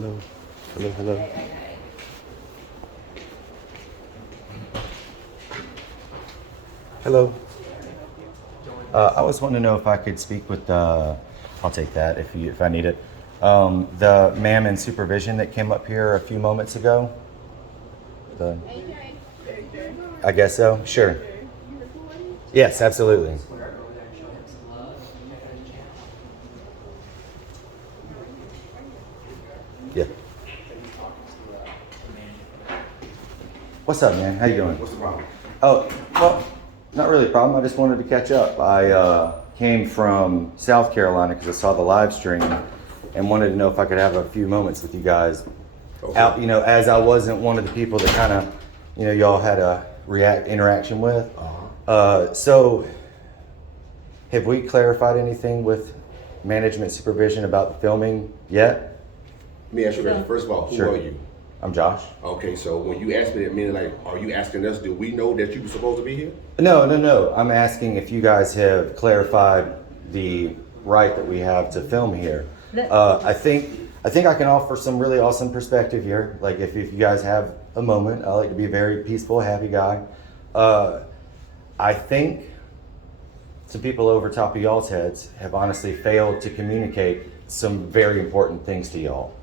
Hello. Hello, hello. Hello. I was wanting to know if I could speak with I'll take that if I need it. The ma'am in supervision that came up here a few moments ago. I guess so. Sure. Yes, absolutely. Yeah. What's up, man? How you doing? What's the problem? Oh, well, not really a problem. I just wanted to catch up. I came from South Carolina because I saw the live stream and wanted to know if I could have a few moments with you guys. Okay. Out, as I wasn't one of the people that kind of, y'all had a interaction with. So, have we clarified anything with management supervision about the filming yet? Let me ask you this. First of all, who Sure. are you? I'm Josh. Okay, so when you ask me that, meaning like, are you asking us, do we know that you were supposed to be here? No. I'm asking if you guys have clarified the right that we have to film here. I think I can offer some really awesome perspective here. Like if you guys have a moment, I like to be a very peaceful, happy guy. I think some people over top of y'all's heads have honestly failed to communicate some very important things to y'all.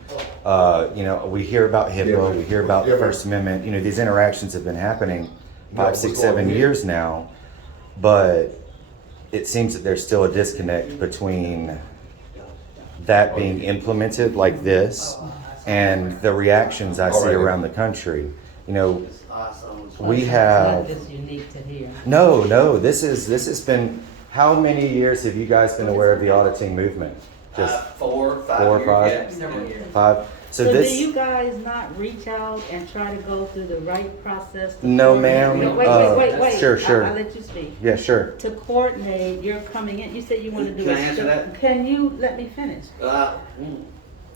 We hear about HIPAA, we hear about the First Amendment. These interactions have been happening 5, 6, 7 years now, but it seems that there's still a disconnect between that being implemented like this and the reactions I see around the country. We have. Not just unique to here. No. This has been. How many years have you guys been aware of the auditing movement? Just 4, 5 4 or years, 5? yeah, several years. 5. So do you guys not reach out and try to go through the right process? No, ma'am. No, wait. Sure. I'll let you speak. Yeah, sure. To coordinate your coming in, you said you want to do Can I answer that? Can you let me finish?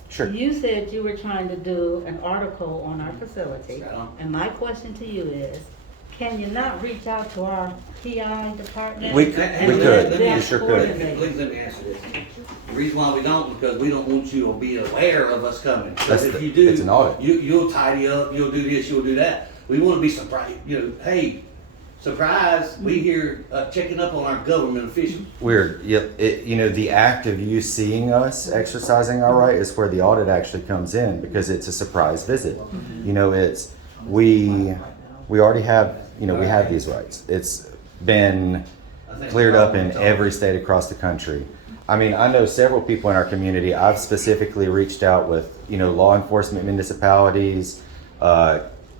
Sure. You said you were trying to do an article on our facility. Right on. And my question to you is, can you not reach out to our PI department? We could. and We let could. them We sure could. coordinate? Please let me answer this. The reason why we don't, because we don't want you to be aware of us coming. Because if you do, it's an audit. you'll tidy up, you'll do this, you'll do that. We want to be surprised, hey, surprise, we here checking up on our government officials. Weird. Yep. The act of you seeing us exercising our right is where the audit actually comes in because it's a surprise visit. It's we already have we have these rights. It's been cleared up in every state across the country. I mean, I know several people in our community. I've specifically reached out with law enforcement municipalities,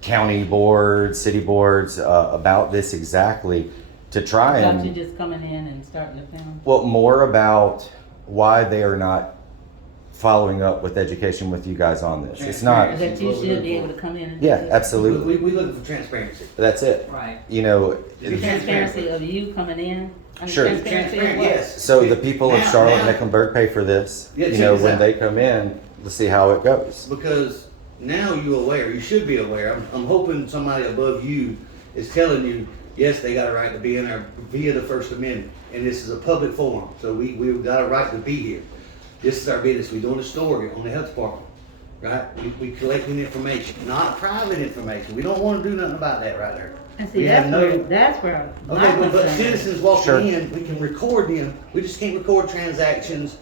county boards, city boards about this exactly to try About and. you just coming in and starting to film? Well, more about why they are not following up with education with you guys on this. It's not. That you should be able to come in and. Yeah, do it. absolutely. We looking for transparency. That's it. Right. Transparency of you coming in? I mean, Sure. Transparency of Transparent, what? yes. So the people of Now- Charlotte now- Mecklenburg pay for this. Yeah, check When this out. they come in to see how it goes. Because now you're aware, you should be aware. I'm hoping somebody above you is telling you, yes, they got a right to be in there via the First Amendment. And this is a public forum, so we've got a right to be here. This is our business. We're doing a story on the health department, right? We collecting information, not private information. We don't want to do nothing about that right there. And see, We have that's where my Okay, but concern is. citizens walking Sure. in, we can record them. We just can't record transactions,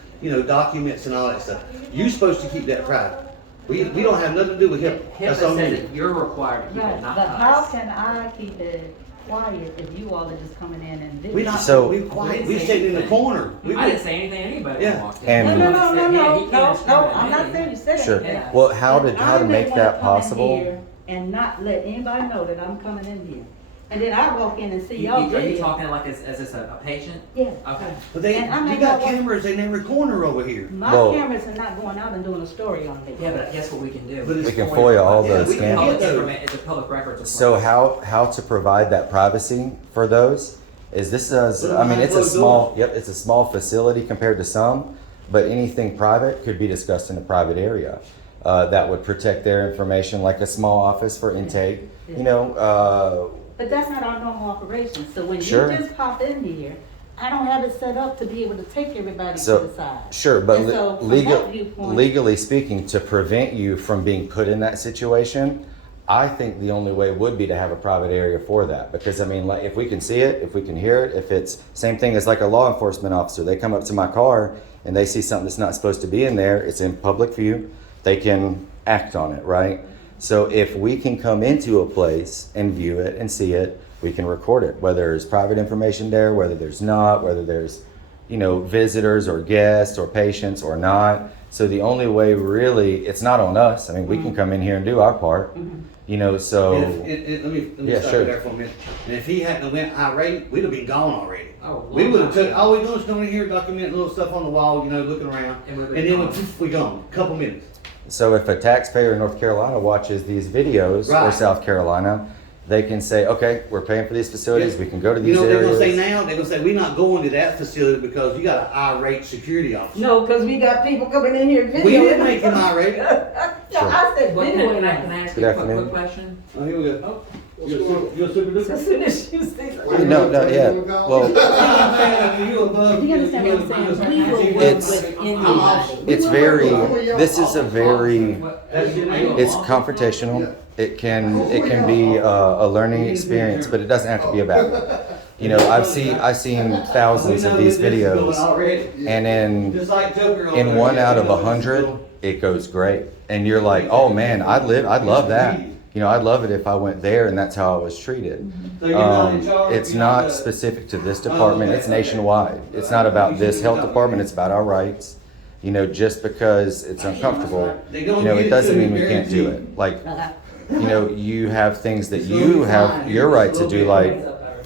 documents and all that stuff. You're supposed to keep that private. We don't have nothing to do with HIPAA. That's HIPAA on says you. that you're required to keep Right, it, not but how us. can I keep it quiet if you all are just coming in and We doing? not, So- we quiet, We we didn't sitting say in the anything. corner. I didn't say anything to anybody Yeah. that walked in. And- No, He said, yeah, he can't I'm not anything. saying you said Sure. anything. Well, how to I may make wanna that come in possible? here and not let anybody know that I'm coming in here. And then I walk in and see You- y'all Are you video. talking like as this a patient? Yeah. Okay. But they, And I may you got not want- cameras in every corner over here. My Well- cameras are not going out and doing a story on me. Yeah, but guess what we can do? But it's We can FOIA. FOIA all Yeah, those we can cameras. get those. It's a public records. So how to provide that privacy for those is this is Put 'em I mean behind it's a closed small it's a small facility compared to some, but anything private could be discussed in a private area. That would protect their information, like a small office for intake. Yeah. But But that's not our normal operation. So when Sure. you just pop in here, I don't have it set up to be able to take everybody to So, the side. sure, but And so from legal, that viewpoint- legally speaking, to prevent you from being put in that situation, I think the only way would be to have a private area for that. Because I mean, like, if we can see it, if we can hear it, if it's same thing as like a law enforcement officer, they come up to my car and they see something that's not supposed to be in there, it's in public view, they can act on it, right? So if we can come into a place and view it and see it, we can record it, whether there's private information there, whether there's not, whether there's, you know, visitors or guests or patients or not. So the only way really, it's not on us. I mean, we can come in here and do our part, you know, so. And let me Yeah, stop sure. you there for a minute. And if he hadn't went irate, we'd have been gone already. Oh, We would have long took, all we doing is coming in here, documenting little stuff on the wall, you know, looking around. And we'd And be then gone. we gone, couple minutes. So if a taxpayer in North Carolina watches these videos or Right. South Carolina, they can say, okay, we're paying for these facilities, Yeah. we can go to You these know what they're gonna say areas. now? They're gonna say, we're not going to that facility because you got an irate security officer. No, because we got people coming in here videoing. We didn't make him irate. No, I said What, can videoing. I ask Good you a afternoon. quick question? Oh, here we go. You're super duper. As soon as you say No, yeah, well, You above. You understand what I'm saying? We will work It's- with anybody. it's very, this is a very, That's your name? it's confrontational. It can be a learning experience, but it doesn't have to be a bad one. You know, I've seen thousands of these videos, and Just like Tucker over in there. 1 out of 100, it goes great. And you're like, oh man, I'd love that. You know, I'd love it if I went there and that's how I was treated. So you're not in charge, It's you're not not the- specific to this department, it's nationwide. It's not about this health department, it's about our rights. You know, just because it's uncomfortable, you know, it doesn't mean we can't do it. Like, you know, you have things that you have your right to do, like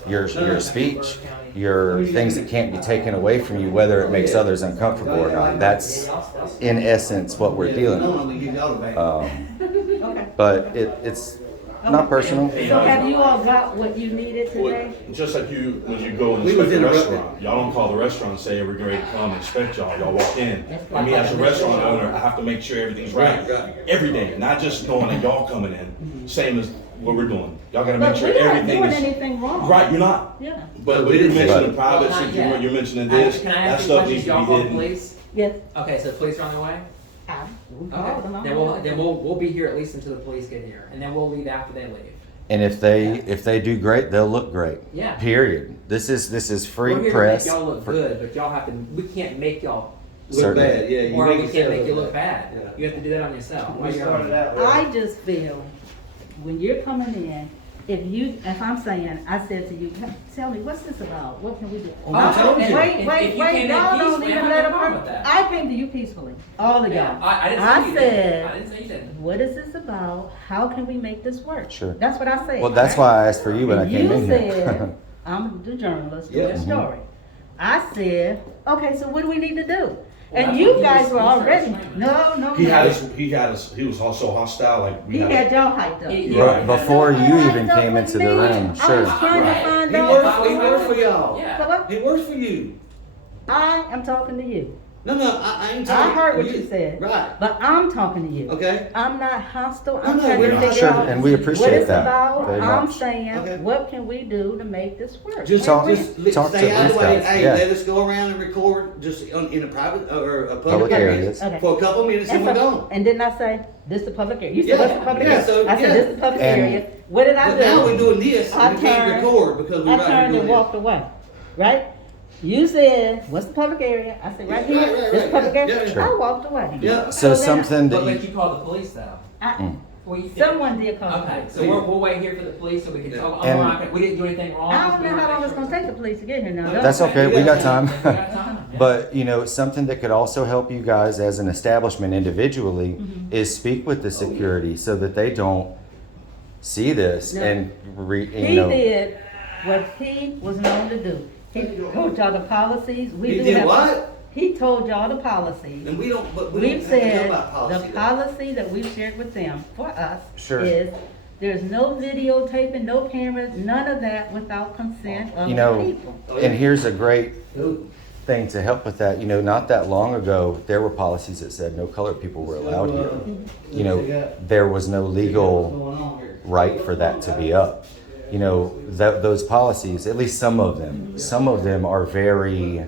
your speech, your things that can't be taken away from you, whether it makes others uncomfortable or not. That's in essence what we're dealing with. But it's not personal. So have you all got what you needed today? Just like you, when you go and We was inspect the interrupted. restaurant, y'all don't call the restaurant and say, we're ready to come inspect y'all, y'all walk in. I mean, as a restaurant owner, I have to make sure everything's right Right. every day, not just knowing that y'all coming in, same as what we're doing. Y'all gotta make But sure we're not everything doing is. anything wrong. Right, you're not. Yeah. But we you're didn't- mentioning private, Well, not yet. you're mentioning this, Can I that ask you a stuff question? needs Y'all to be call the hidden. police? Yes. Okay, so the police are on their way? We Okay, called them. then we'll be here at least until the police get here, and then we'll leave after they leave. And if they do great, they'll look great. Yeah. Period. This is free We're here press. to make y'all look for- good, but y'all have to, we can't make y'all, Look Certainly. bad, yeah. you or we yourself can't make you look look bad. Yeah. You have to do that on yourself. We While you're started on. out with- I just feel, when you're coming in, if I'm saying, I said to you, tell me, what's this about? What can we do? Oh, I told you. Wait, If you wait, came in y'all don't peacefully, even I let have a no problem person. with that. I came to you peacefully, all of Yeah, y'all. I didn't say you did. I said, didn't say you didn't. what is this about? How can we make this work? Sure. That's what I said. Well, that's why I asked for you when I And came in You here. said, I'm the journalist, Yeah. doing the story. I said, okay, so what do we need to do? Well, And that's you what he guys was- were he was already, explaining. no, He was also hostile, like we He had. had y'all hyped up. He- Right, before you even Hyped up came with into the me. room, I sure. was trying to Right. find He out. works for y'all. Yeah. So what? He works for you. I am talking to you. No, I ain't I talking. heard what you said. Right, But I'm talking to you. okay. I'm not hostile. I'm No, trying we're to not. figure Sure, out and we what appreciate it's that about. very I'm much. saying, Okay. what can we do to make this work? Just Talk- And just talk to stay out of the these way. guys, Hey, yeah. let us go around and record just in a private or a public Public area areas. Okay. for a couple minutes and we're gone. And didn't I say, this the public area? You Yeah, said, what's the public yeah, area? so, I said, yeah. this the public And- area. What did I But now we're do? doing this I and we can't turned- record because we're I right here turned doing and this. walked away, right? You said, what's the public area? I said, right here, Right, this right, public yeah, area. yeah. I walked away. Yeah. So now- something But that like you called the police though. I- Well, you did. Someone did call. Okay, me. so we'll wait here for the police so we can Yeah. talk. And- We didn't do anything wrong. I don't know how long it's gonna take the police to get here now. That's okay, we got time. We got time, yeah. But, you know, something that could also help you guys as an establishment individually Mm-hmm. is speak with the security so that they don't see this No. and He did what he was known to do. He told y'all the policies. We He do did have- what? He told y'all the policies. And we don't, but we We've don't have to know said about policy. the though. policy that we've shared with them for us Sure. is there's no videotaping, no cameras, none of that without consent of You the know, people. and here's a great Ooh. thing to help with that. You know, not that long ago, there were policies that said no colored people were allowed here. You know, there was no legal What's going on here? right for that to be up. you know, those policies, at least some of them are very,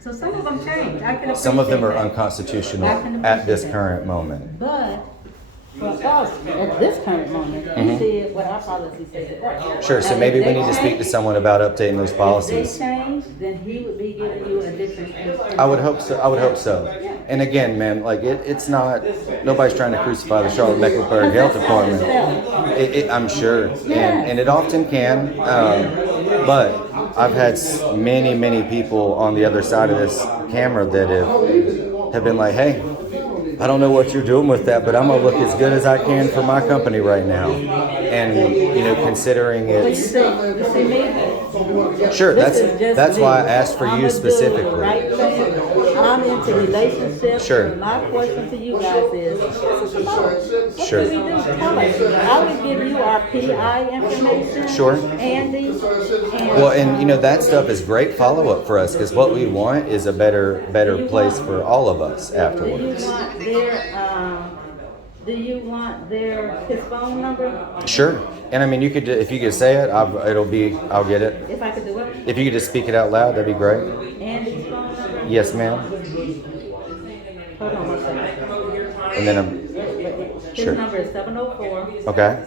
So some of them change, I can some of them are appreciate that. unconstitutional I can at this appreciate that. current moment. But for us, at this current moment, you see what our policy says today. Sure, so And maybe if we they need to speak to change- someone about updating those If policies. they change, then he would be giving you a different. I would hope so. I would hope so. And again, man, like it's not. Nobody's trying to crucify the Charlotte Mecklenburg Health Department. I'm sure, and it often can. But I've had many people on the other side of this camera that have been like, hey, I don't know what you're doing with that, but I'm gonna look as good as I can for my company right now. And you know, considering Well, it's you see me? sure. This is just That's me. why I asked for I'ma you do the specifically. right thing. I'm into relationships. Sure. My question to you guys is, this is policy. What Sure. do we do? Policy. I would give you our PI information. Sure. Andy. Well, and you know that stuff is great follow-up for us because what we want is a better place for all of us afterwards. Do you want his phone number? Sure. And I mean, you could if you could say it, I'll get it. If I could do it? If you could just speak it out loud, that'd be great. Andy's phone number? Yes, ma'am. Hold on one second. And then His sure. number is 704 Okay.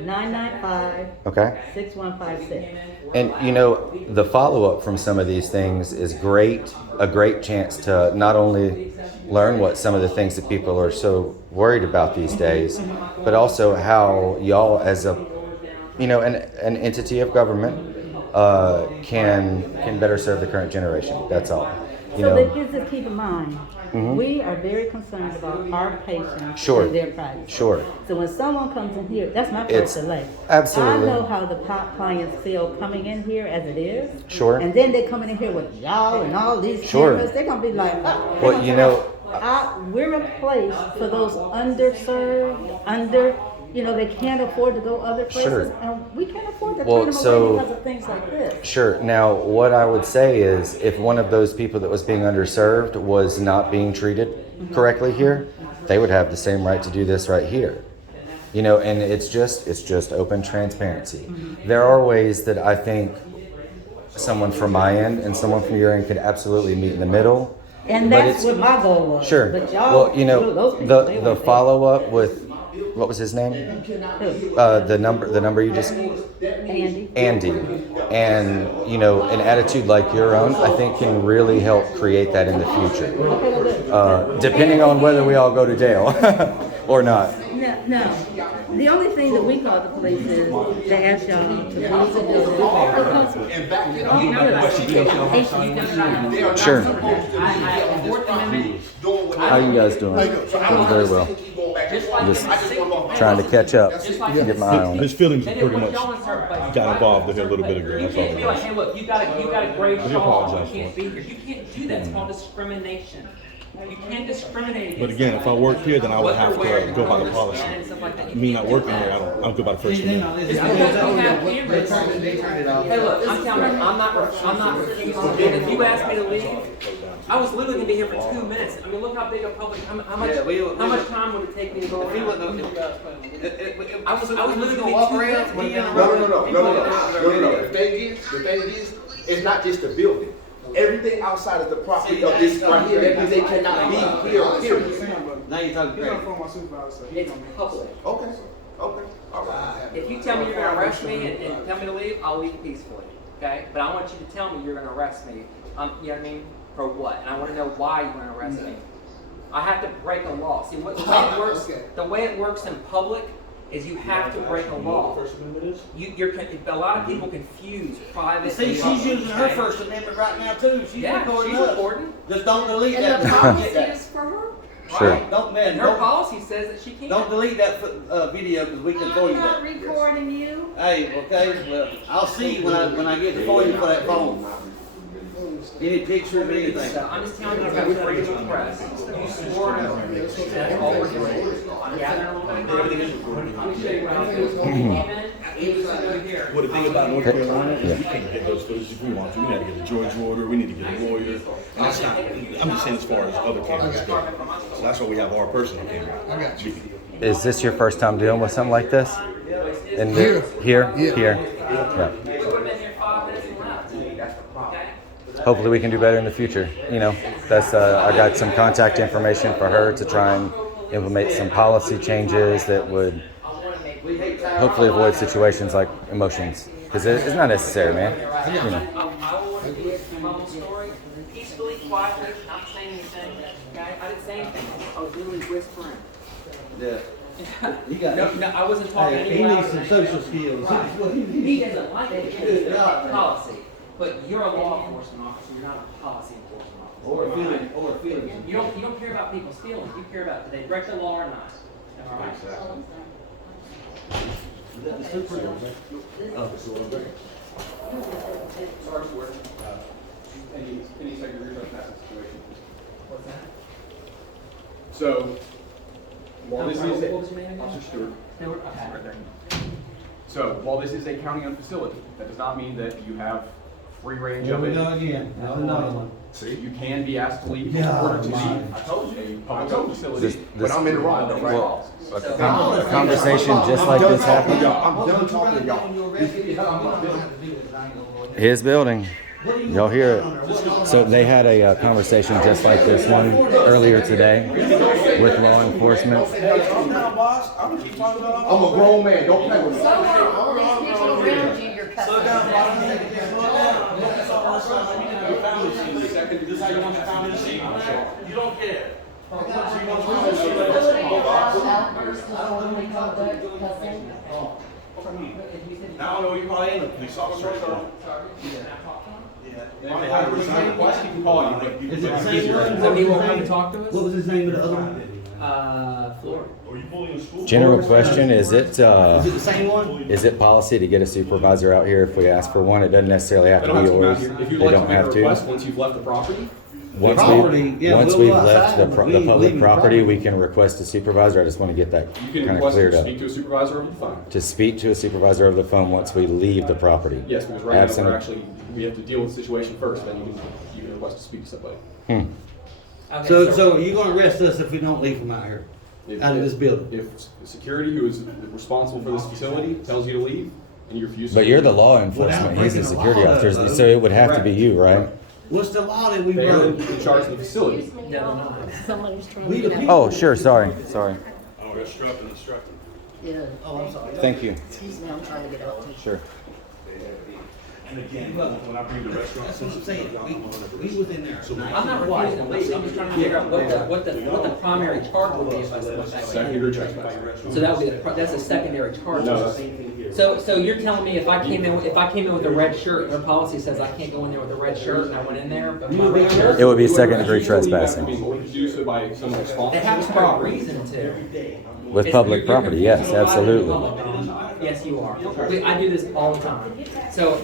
995 Okay. 6156. And you know, the follow-up from some of these things is a great chance to not only learn what some of the things that people are so worried about these days, but also how y'all as a, you know, an entity of government can better serve the current generation. That's all. You So know. that gives us keep in mind, we are very concerned about our patients Sure. and their privacy. Sure. So when someone comes in here, that's my It's- first delay. absolutely. I know how the clients feel coming in here as it is. Sure. And then they coming in here with y'all and all these Sure. cameras. They're gonna be like, oh. Well, you know, we're a place for those underserved, they can't afford to go other places. Sure. And we can't afford to Well, turn them so- away because of things like this. Sure. Now, what I would say is if one of those people that was being underserved was not being treated correctly here, they would have the same right to do this right here. You know, and it's just open transparency. There are ways that I think someone from my end and someone from your end could absolutely meet in the middle. And But that's what my goal was. Sure. But y'all, Well, you know, those people, they the weren't there. follow up with what was his name? The number you just Andy. and you know an attitude like your own I think can really help create that in the future, depending on whether we all go to jail or not. No. The only thing that we call the police is to ask y'all to leave the building. Sure. How you guys doing? Doing very well. Just trying to catch up, get my eye on His it. feelings pretty much got involved in here a little bit ago. You That's all can't it be like, was. hey, look, you got a gray He shawl, apologized you can't for be here. You can't do that, it's called discrimination. You can't discriminate. But again, if I worked here, then I would have to go by the policy. Me not working here, I'll go by the First Amendment. It's because we have cameras. Hey, look, I'm telling you, I'm not refusing to do it. If you asked me to leave, I was literally gonna be here for 2 minutes. I mean, look how big a public, how much time would it take me to go? I was literally gonna be 2 minutes. No. The thing is, it's not just the building. Everything outside of the property of this right here, that means they cannot be here, period. Now you're talking crazy. It's public. Okay, all right. If you tell me you're gonna arrest me and tell me to leave, I'll leave peacefully, okay? But I want you to tell me you're gonna arrest me, you know what I mean? For what? And I wanna know why you're gonna arrest me. I have to break a law. See, the way it works in public is you have to break a law. A lot of people confuse private. See, she's using her First Amendment right now too. She's recording us. recording. Just don't delete And that. the policy is for her? Sure. And her policy says that she can't. Don't delete that video because we can throw you I'm not that. recording you. Hey, okay, well, I'll see when I get to for you for that phone. Any pictures or anything. So I'm just telling you about freedom of press. You swore to that's all we're doing. I'm gathering a little bit of evidence. Let me show you what I'm doing. Well, the thing about North Carolina is we can't get those footage if we want to. We got to get a George order. We need to get a lawyer. And that's not. I'm just saying as far as other cameras go. So that's why we have our personal camera. Is this your first time dealing with something like this? And here, yeah. We would have been here 5 minutes and left. That's the problem. Okay? Hopefully we can do better in the future. You know, that's I got some contact information for her to try and implement some policy changes that would hopefully avoid situations like emotions, because it's not necessary, man. You know. I will want to do my whole story peacefully, quietly, not saying anything. Okay? I didn't say anything. I was literally whispering. Yeah. He got No, I wasn't talking Hey, any he louder needs some than social that. skills. Right. He doesn't like it because it's a policy. But you're a law enforcement officer, you're not a policy enforcement officer. Or feelings. You don't care about people's feelings, you care about did they break the law or not. Am I right? Sorry, swear. Any second reason of that situation? What's that? So, while this is What was your name again? Officer Stewart. Stewart? Okay. Right there. So, while this is a county-owned facility, that does not mean that you have free range Here of we it. go again. That's another one. See, you can be asked to leave in Yeah, order to my. leave a public facility. This- I'm in the wrong, though, right? Well, a conversation just like this happened. I'm done talking to y'all. His building. Y'all hear it. So they had a conversation just like this one earlier today with law enforcement. I'm a grown man, don't play with me. All these people around you, you're cussing. This is how you want the family to see you. You don't care. Now I know you probably ain't a police officer. Probably had a resign. Why should he call you? But you Is it the same So one? he won't come to talk to us? What was his name of the other one? Florida. Are you fully in school? General question, is it Is it the same one? is it policy to get a supervisor out here if we ask for one? It doesn't necessarily have They to don't be have to yours. come out here. If you'd They like to don't make a have request to. once you've left the property, Once Property, yeah, once we'll we've go left outside, the but we public leaving the property, property. we can request a supervisor. I just want to get that you can kind of request cleared to up. speak to a supervisor over the phone. To speak to a supervisor over the phone once we leave the property. Yes, because right now Absent- we're actually, we have to deal with the situation first, then you can request to speak to somebody. Okay, So you're gonna arrest us if we don't leave from out here, out of this building? If security, who is responsible for this facility, tells you to leave, and you refuse to. But you're the leave, law enforcement. He's the breaking the security law, officer, though. so it would have to be you, right? What's the law that we They are broke? in charge of the facility. Somebody's trying We to the get people. out. Oh, sure. Sorry. Sorry. Oh, that's strapping and strapping. Yeah, Oh, I'm sorry. Thank you. excuse me, I'm trying to get out. Sure. And again, when I bring the restaurant. That's what I'm saying. We was in there. I'm not refusing to leave, I'm just trying to figure out what the primary charge would be if I said that. Secondary trespass. So that would be, that's a secondary charge. No, So you're telling me if I came in with a red shirt, their policy says I can't go in there with a red shirt and I went in there, but my red shirt? It would be second degree You have to trespassing. be able to do so by someone responsible. They have to have a reason to. With public property, yes, absolutely. Yes, you are. I do this all the time. So,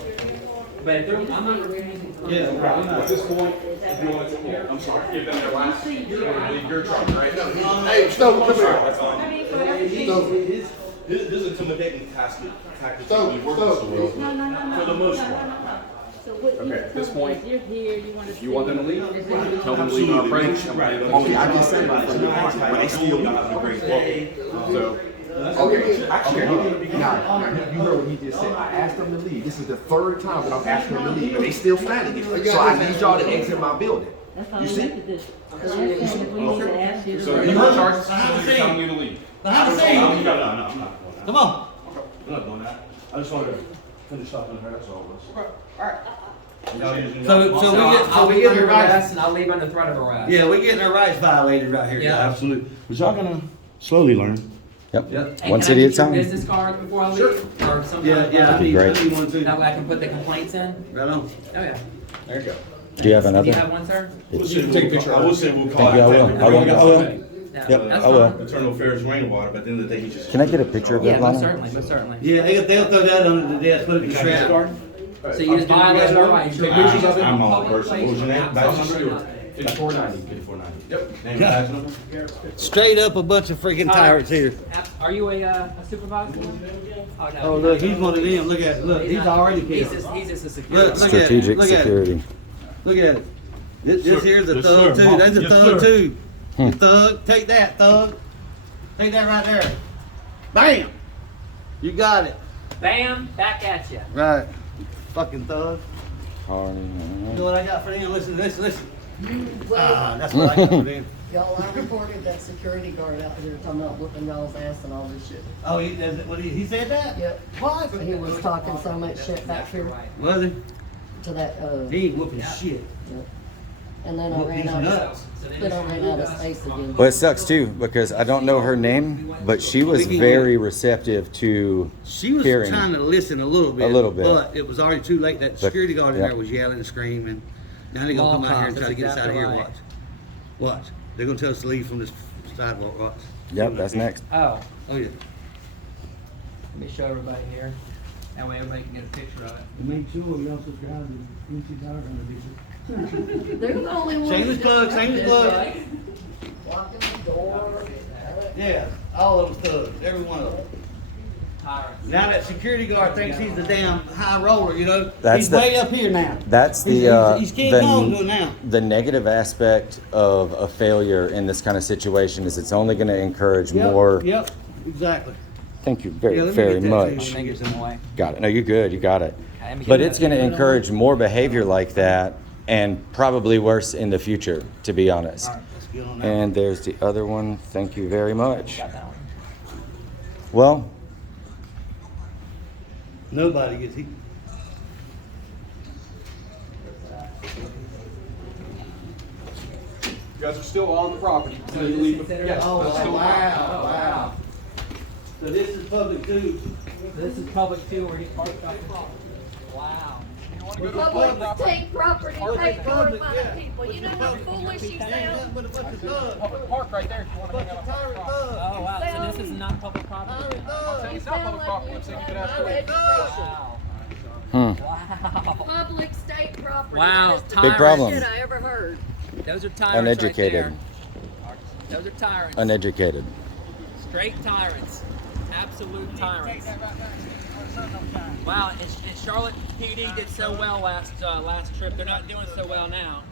but if I'm not refusing. At this point, if you want to, I'm sorry, give them their last, you're going to leave your truck, right? Hey, Stover, come here. This is intimidating tactic So, really working so well. No, no, no, no. For the most no, no, part. no, no. So what Okay, at this point, if you're here, you want to. If you want them to leave, tell them to leave Absolutely. our friends. Right. Okay, I just said that, but they still Y'all having a great day. So, Okay, now, you heard what he just said. I asked them to leave. This is the third time that I'm asking them to leave, and they still standing here. So I need y'all to exit my building. That's all You we see? have to do. The last thing is we need to ask you to. so you were charged, they're telling you to leave. Behind the No, scenes. I'm not. Come on. I'm not doing that. I just wanted to finish up on her, that's all it was. I'll we leave get under the rights. arrest and I'll leave under threat of arrest. Yeah, we getting our rights violated right here. Yeah. guys. Absolutely. But y'all gonna slowly learn. Yep. Hey, One can city I at a get your time. business card before I leave? Or some Yeah, kind of- yeah, I need Great. one too. That way I can put the complaints in? Right on. Oh, yeah. There you go. Do you have Do you another? have one, sir? We'll say Take a picture of I it. will say we'll call. Thank you, I will. I will. I will. Yeah, Yep, that's I will. fine. Internal affairs rainwater, but at the end of the day, he just. Can I get a picture of Yeah, that, most Lana? certainly, most certainly. Yeah, they'll throw that under the desk, put it in the Can I get trap. a card? So you just violated our rights. Take pictures of it. I'm on Public person. place, What was your name? not Badge public, number? nothing. 5490. 5490. Yep. Name and badge number? Straight up a bunch of freaking tyrants here. Are you a supervisor? Oh, no. Oh, look, he's one of them. Look at it. Look, he's not- already He's killed. just a Look, security. look at it. Strategic Look at it. security. Look at it. This Sir. here's a Yes, thug sir. too. That's a Yes, thug sir. too. You thug. Take that, thug. Take that right there. Bam. You got it. Bam, back at you. Right. Fucking thug. Hardy. You know what I got for them? Listen. That's what I got for them. Y'all, I reported that security guard out there talking about whooping y'all's ass and all this shit. Oh, he said that? Yep. What? He was talking so much shit back here Was he? to that, He ain't whooping shit. yep. And then I Whoop ran these out nuts. of, then I ran out of space again. Well, it sucks too because I don't know her name, but she was very receptive to She was hearing. trying to listen a little bit. A little bit. But it was already too late. That security guard in yeah. there was yelling and screaming. Now they're going to come out here and try to get us out of here. Watch. Watch. They're going to tell us to leave from this sidewalk. Watch. Yep, that's next. Oh, Oh, yeah. let me show everybody here. That way everybody can get a picture of it. Make sure y'all subscribe to They're the only ones. Shameless plug, shameless plug. Locking the door. Yeah, all of them thugs, every one of them. Tyrants. Now that security guard thinks he's the damn high roller, you know? That's he's the- way up here now. That's He's getting on to it now. the negative aspect of a failure in this kind of situation is it's only going to encourage more. Yep, exactly. Thank you Yeah, very, let me very get that to much. you. I think it's in the way. Got it. No, you're good. You got it. let me But get it's that. going to encourage more behavior like that and probably worse in the future, to be honest. All right, let's get on that. And there's the other one. Thank you very much. Got that one. Well, Nobody gets hit. You guys are still on the property. So You is this leave- considered- Yes, Oh, that's still wow, wow. So this is public too. This is public too, where he parked up. Wow. Public state property, paid for public, by yeah. the people. You know how foolish you sound? But a bunch of thugs. Public park right there. If you want to Bunch hang out of on public tyrant property. thugs. Oh, wow, so this is not public property. Tyrant thugs. It's not public property. I'm saying you could ask for it. Wow. hmm. Wow. Public state property. Wow, That is the Big worst problem. shit I ever heard. Those are tyrants Uneducated. right there. Those are tyrants. Uneducated. Straight tyrants. Absolute tyrants. Wow, and Charlotte PD did so well last trip. They're not doing so well now.